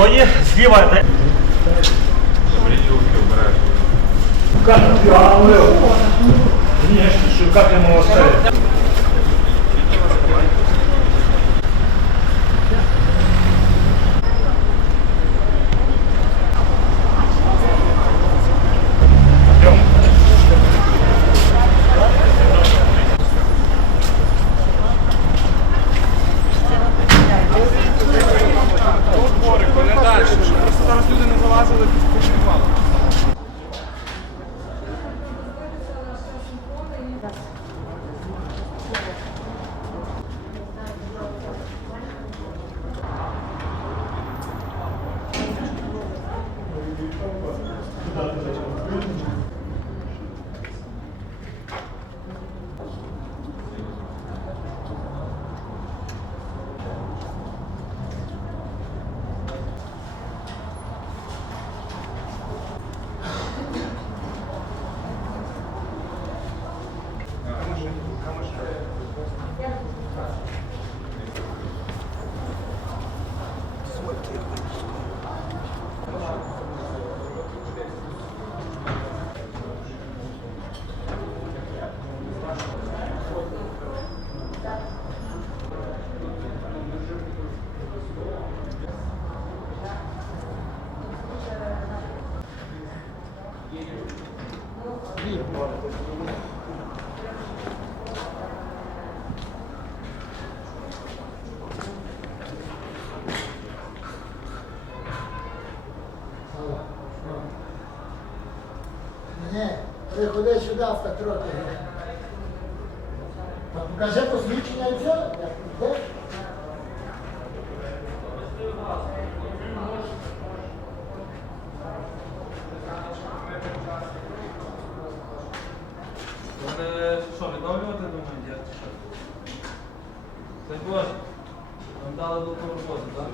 То зліва. Как ты говорил? Конечно, как я могу оставить? Ні, приходи сюди в Петро. Та Покажи посвідчення і все. як йде. Вони що, відновлювати думають, як що? Дай Боже, нам дали таку роботу, так?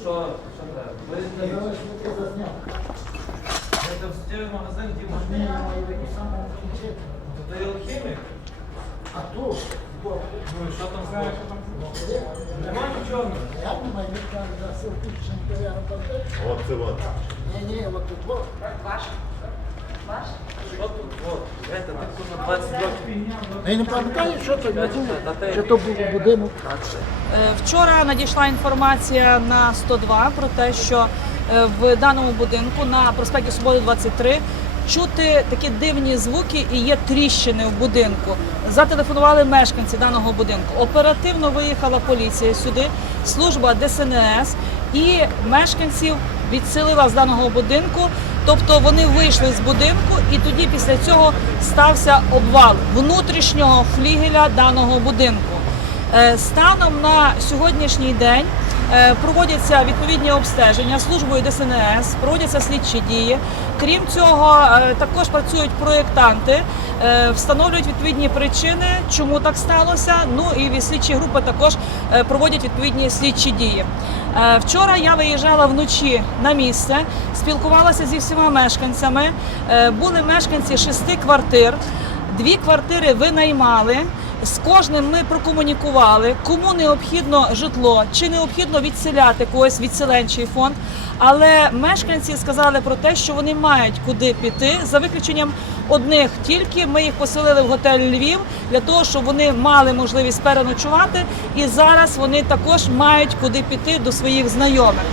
Що, що треба? Ви Я думаю, що ти засняв. йдете в суттєвий магазин, Діма? Ні, я маю таку саму включити. То ти алхімік? А тут, збоку. Ну і що там знаєш? Є? Нема нічого. Я не маю там за силпічним періодом. От це от. Ні, ні, от тут. от. Що тут? От, знаєте, так тут на 20 років. Я не пам'ятаю, що це було. Чи то був будинок. Е, Вчора надійшла інформація на 102 про те, що е, в даному будинку на проспекті Свободи 23 чути такі дивні звуки і є тріщини в будинку. Зателефонували мешканці даного будинку. Оперативно виїхала поліція сюди, служба ДСНС і мешканців відселила з даного будинку. Тобто вони вийшли з будинку, і тоді після цього стався обвал внутрішнього флігеля даного будинку. Е, Станом на сьогоднішній день проводяться відповідні обстеження службою ДСНС, проводяться слідчі дії. Крім цього, е, також працюють проєктанти, е, встановлюють відповідні причини, чому так сталося. Ну і слідчі групи також е, проводять відповідні слідчі дії. Е, Вчора я виїжджала вночі на місце, спілкувалася зі всіма мешканцями. Е, Були мешканці шести квартир. Дві квартири винаймали. З кожним ми прокомунікували, кому необхідно житло, чи необхідно відселяти когось відселенчий фонд. Але мешканці сказали про те, що вони мають куди піти, за виключенням одних тільки ми їх поселили в готель Львів для того, щоб вони мали можливість переночувати, і зараз вони також мають куди піти до своїх знайомих.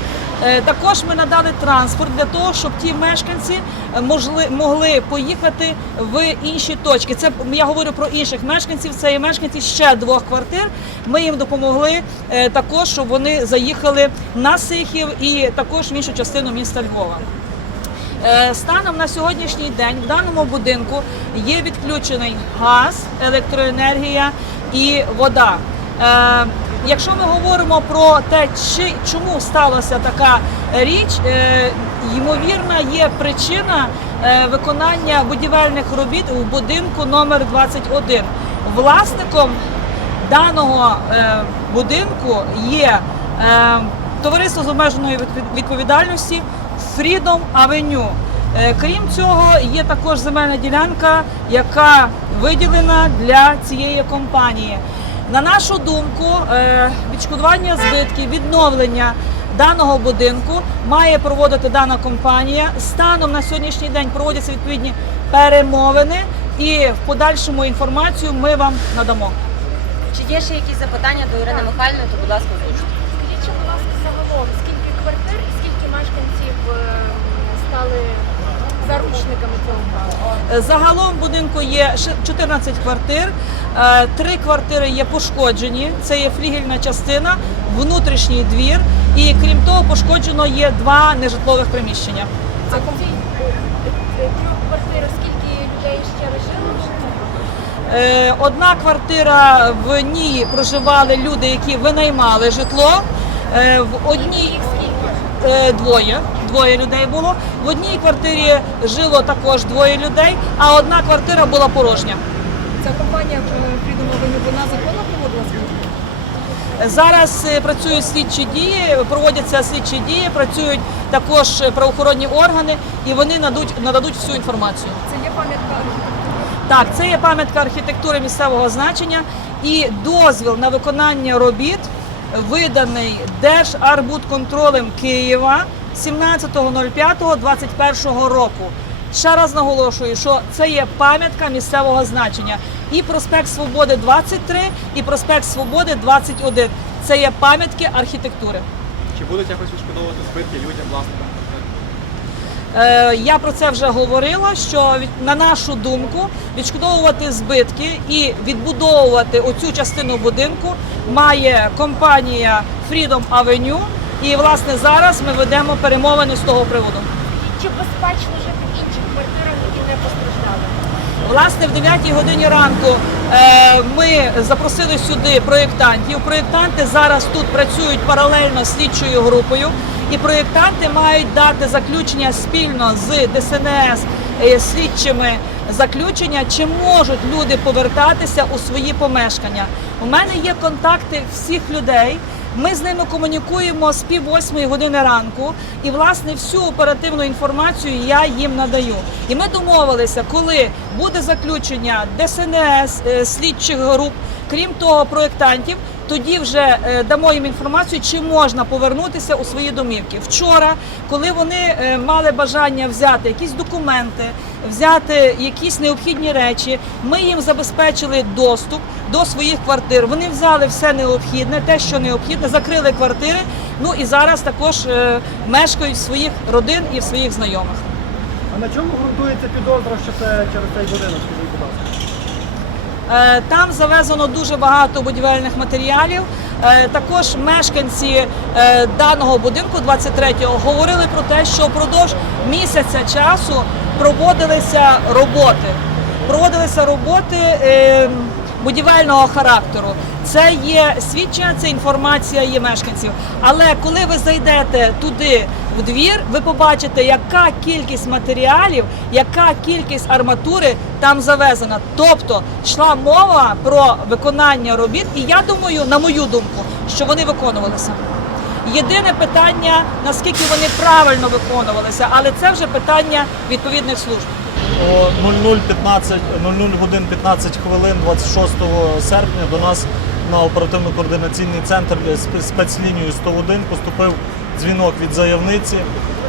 Е, Також ми надали транспорт для того, щоб ті мешканці е, могли поїхати в інші точки. Це я говорю про інших мешканців. Це є мешканці ще двох квартир. Ми їм допомогли е, також, щоб вони заїхали на Сихів і також в іншу частину міста Львова. Станом на сьогоднішній день в даному будинку є відключений газ, електроенергія і вода. Якщо ми говоримо про те, чи чому сталася така річ, е, ймовірна є причина е, виконання будівельних робіт у будинку номер 21. Власником даного е, будинку є товариство з обмеженою відповідальності Freedom Avenue. Крім цього, є також земельна ділянка, яка виділена для цієї компанії. На нашу думку, е, відшкодування збитків, відновлення даного будинку має проводити дана компанія. Станом на сьогоднішній день проводяться відповідні перемовини, і в подальшому інформацію ми вам надамо. Чи є ще якісь запитання до Ірини Михайлівни, то будь ласка, озвучте. Скажіть, будь ласка, загалом, скільки квартир і скільки мешканців е, стали заручниками цього правила? Е, Загалом в будинку є 14 квартир. Е, Три квартири є пошкоджені. Це є флігельна частина, внутрішній двір. І крім того, пошкоджено є два нежитлових приміщення. В цій е, трьох квартирах скільки людей ще лишилось? Одна квартира в ній проживали люди, які винаймали житло. Е, В одній двоє. Двоє людей було. В одній квартирі жило також двоє людей, а одна квартира була порожня. Ця компанія Freedom Avenue, вона законно проводила Зараз е, працюють слідчі дії, проводяться слідчі дії, працюють також е, правоохоронні органи, і вони надуть нададуть всю інформацію. Це є пам'ятка Так, це є пам'ятка архітектури місцевого значення і дозвіл на виконання робіт виданий Держарбудконтролем Києва 17.05.21 року. Ще раз наголошую, що це є пам'ятка місцевого значення. І проспект Свободи 23, і проспект Свободи 21. Це є пам'ятки архітектури. Чи будуть якось відшкодовувати збитки людям, власникам? Е, Я про це вже говорила. Що на нашу думку відшкодовувати збитки і відбудовувати оцю частину будинку має компанія Freedom Avenue. І власне зараз ми ведемо перемовини з того приводу. чи безпечно жити в інших квартирах, які не постраждали? Власне, в 9 годині ранку е, ми запросили сюди проєктантів. Проєктанти зараз тут працюють паралельно з слідчою групою, і проєктанти мають дати заключення спільно з ДСНС е, слідчими заключення, чи можуть люди повертатися у свої помешкання. У мене є контакти всіх людей. Ми з ними комунікуємо з пів восьмої години ранку, і власне всю оперативну інформацію я їм надаю. І ми домовилися, коли буде заключення ДСНС, е, слідчих груп, крім того, проєктантів. Тоді вже е, дамо їм інформацію, чи можна повернутися у свої домівки. Вчора, коли вони е, мали бажання взяти якісь документи, взяти якісь необхідні речі, ми їм забезпечили доступ до своїх квартир. Вони взяли все необхідне, те, що необхідне, закрили квартири. Ну і зараз також е, мешкають в своїх родин і в своїх знайомих. А на чому ґрунтується підозра, що це через цей будинок, скажіть, будь ласка? Е, Там завезено дуже багато будівельних матеріалів. Е, Також мешканці е, даного будинку 23-го говорили про те, що впродовж місяця часу проводилися роботи. Проводилися роботи будівельного характеру. Це є свідчення, це інформація є мешканців. Але коли ви зайдете туди в двір, ви побачите, яка кількість матеріалів, яка кількість арматури там завезена. Тобто йшла мова про виконання робіт, і я думаю, на мою думку, що вони виконувалися. Єдине питання, наскільки вони правильно виконувалися, але це вже питання відповідних служб. О 00.15, 00 годин 15 хвилин 26 серпня до нас на оперативно-координаційний центр сп- спецлінію 101 поступив дзвінок від заявниці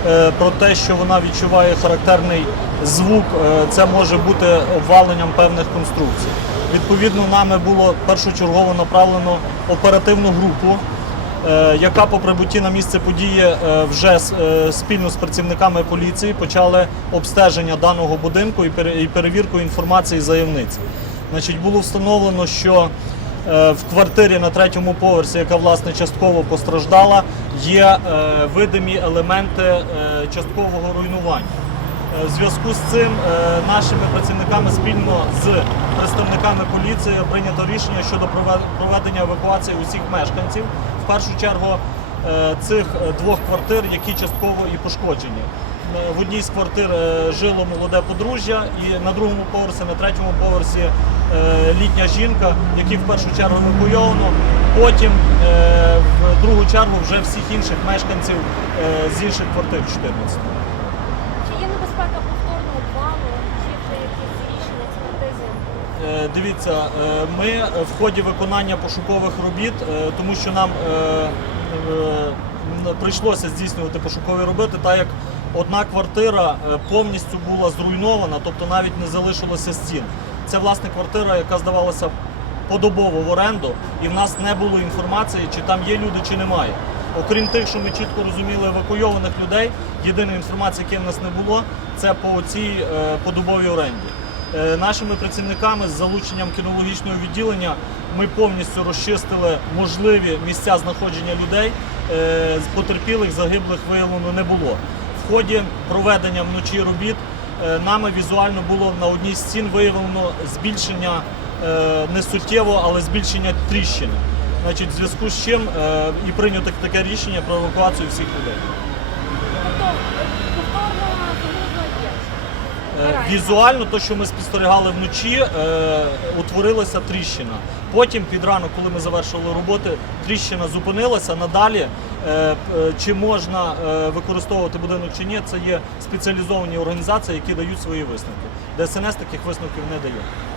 е, про те, що вона відчуває характерний звук. е, Це може бути обваленням певних конструкцій. Відповідно, нами було першочергово направлено оперативну групу е, яка по прибутті на місце події е, вже е, спільно з працівниками поліції почали обстеження даного будинку і пере- перевірку інформації заявниці. Значить, було встановлено, що е, в квартирі на третьому поверсі, яка власне частково постраждала, є е, видимі елементи е, часткового руйнування. Е, В зв'язку з цим е, нашими працівниками спільно з представниками поліції прийнято рішення щодо прове- проведення евакуації усіх мешканців. В першу чергу е, цих е, двох квартир, які частково і пошкоджені. Е, В одній з квартир е, жило молоде подружжя, і на другому поверсі, на третьому поверсі е, літня жінка, які в першу чергу евакуйовано. Потім е, в другу чергу вже всіх інших мешканців е, з інших квартир 14. Чи є небезпека повторного обвалу? Чи є вже якісь рішення експертизи? Е, Дивіться, е, ми е, в ході виконання пошукових робіт, е, тому що нам е, е, прийшлося здійснювати пошукові роботи, так як одна квартира е, повністю була зруйнована, тобто навіть не залишилося стін. Це власне квартира, яка здавалася подобово в оренду, і в нас не було інформації, чи там є люди, чи немає. Окрім тих, що ми чітко розуміли евакуйованих людей, єдина інформація, яка в нас не було, це по цій е, подобовій оренді. Е, Нашими працівниками з залученням кінологічного відділення ми повністю розчистили можливі місця знаходження людей. Е, Потерпілих загиблих виявлено не було. В ході проведення вночі робіт е, нами візуально було на одній з стін виявлено збільшення не суттєво, але збільшення тріщини. Значить, в зв'язку з чим і прийнято таке рішення про евакуацію всіх людей. Тобто повторно загрузла є. Е, Правильно. Візуально, то, що ми спостерігали вночі, е, утворилася тріщина. Потім під ранок, коли ми завершили роботи, тріщина зупинилася. Надалі, е, е, чи можна е, використовувати будинок чи ні, це є спеціалізовані організації, які дають свої висновки. ДСНС таких висновків не дає.